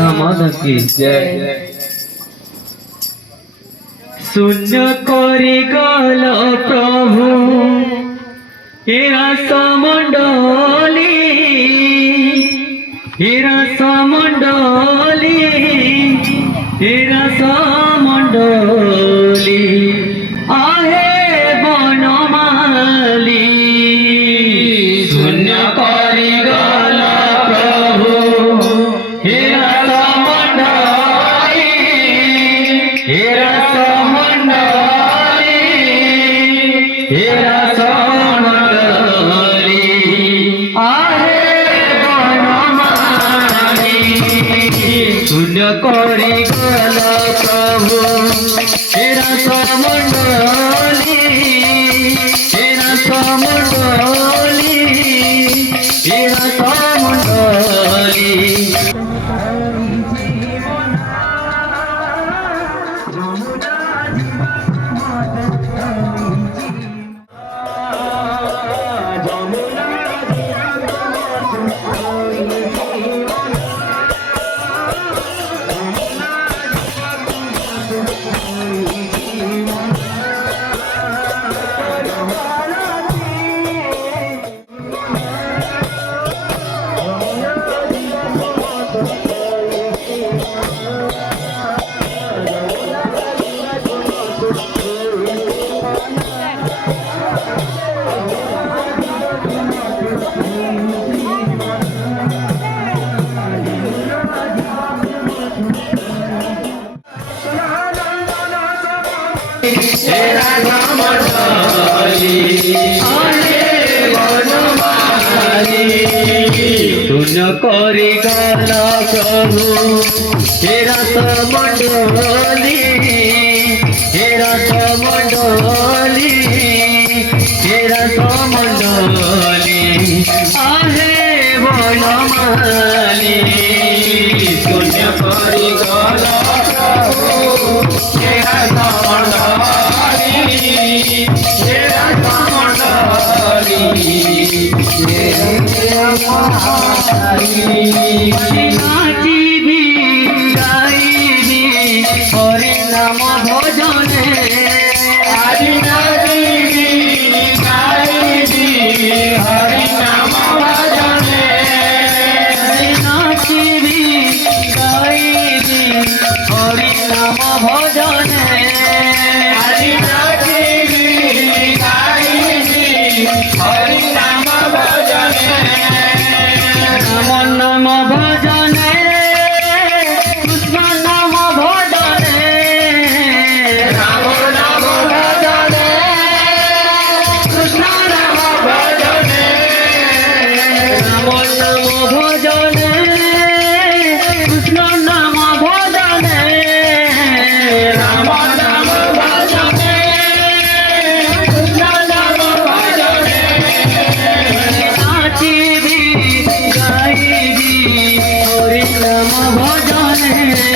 माता की जय। शून्य करी गल प्रभु हेरा समंडली आहे बनमाली। शून्य करी गल प्रभु हेरा समंडली आहे बनमाली। शून्य करी गल प्रभु हेरा समंडली हेरा समंडली शून्य करी गल प्रभु हेरा समंडली हेरा समंडली आहे बनमाली। शून्य करी गल प्रभु हेरा समंडली हेरा समंडली नाचिबी गाइबी हरि नाम भजने आदि नाचिबी गाइबी हरि नाम भजने नाचिबी गाइबी हरि नाम भजने आदि नाचिबी गाइबी हरि नाम भजने नाम भजने कृष्ण नाम भजने राम नाम भजने कृष्ण नाम भजने राम नाम भजने कृष्ण नाम भजने राम नाम भजने कृष्ण नाम भजने नाचिबी गाइबी हरि नाम भजने